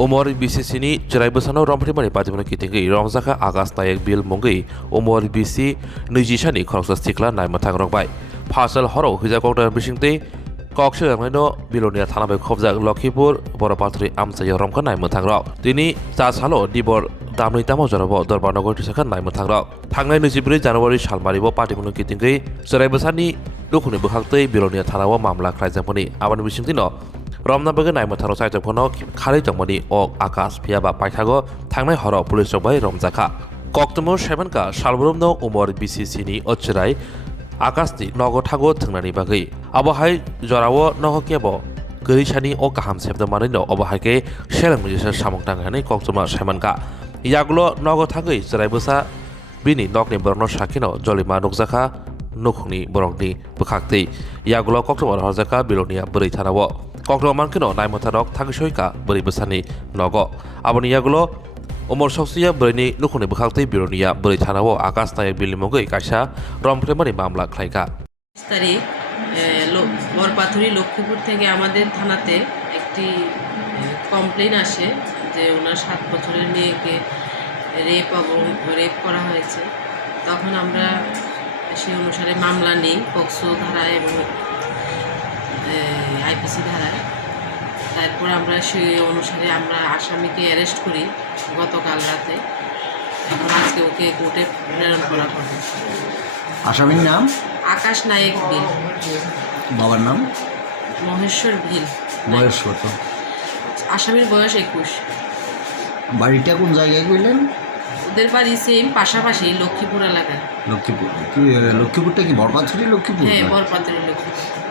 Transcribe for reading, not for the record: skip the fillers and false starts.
Umor BC sini cerai bersano romprimani pajamano kitinggi rongzaka agas naik bil monggi umor BC nujisani khoroksa stikla nai mathang rokbai phasal horo hija kokta bisingte kokse angno bilonia thana bai khobjak Lakhipur Boropathri amsaya romka nai mathang rok tini chasalo dibor damni tamo jarabo Dorbanogor tisaka nai mathang rok thangnai 24 January salmaribo patimano kitinggi cerai bersani dukhuni bukhakte bilonia thanawo mamla khlaijapani abani bisingtino Romna bagai naik matharo sai jangkono khari jangmani ok akas phiaba paithago thangnai horo police bai romjaka koktmo sevenka salbrumno umor BCC ni ochrai akasni nogo thago thangnani bagai abahai jorawo nogo kebo grisani o kaham sebda manino abahai serang mujisa samong tangani koktmo sevenka yagulo nogo thagai cerai bosa bini nokni borno sakino jolima nukjaka nukhni borokni bukhakti yagulo koktmo horjaka bilonia brai thanawo Kokro mankino nai matarok thagisoika bari besani nogo aboni yagulo umor soksiya bani nukhuni bukhakte bironia bari thanawo akas naik bilimogoi kaisa rompremani মামলা খাইকা তারিখ বরপাথরি লক্ষ্মীপুর থেকে আমাদের থানাতে একটি complain আসে যে ওনার 7 বছরের মেয়েকে রেপ করা হয়েছে তখন আমরা সেই অনুসারে মামলা নিই পক্সো ধারায় এবং আইপিসি ধারায় তারপর আমরা সেই অনুসারে আমরা আসামিকে অ্যারেস্ট করি গতকাল রাতে এখন আজকে ওকে কোর্টে প্রেরণ করা হবে আসামির নাম আকাশ নায়েক ভিল বাবার নাম মহেশ্বর ভিল বয়স কত আসামির বয়স 21 বাড়িটা কোন জায়গায় কইলেন ওদের বাড়ি সেম পাশাপাশি লক্ষ্মীপুর এলাকায় লক্ষ্মীপুরটা কি বরপাথরি লক্ষ্মীপুর হ্যাঁ বরপাথরি লক্ষ্মীপুর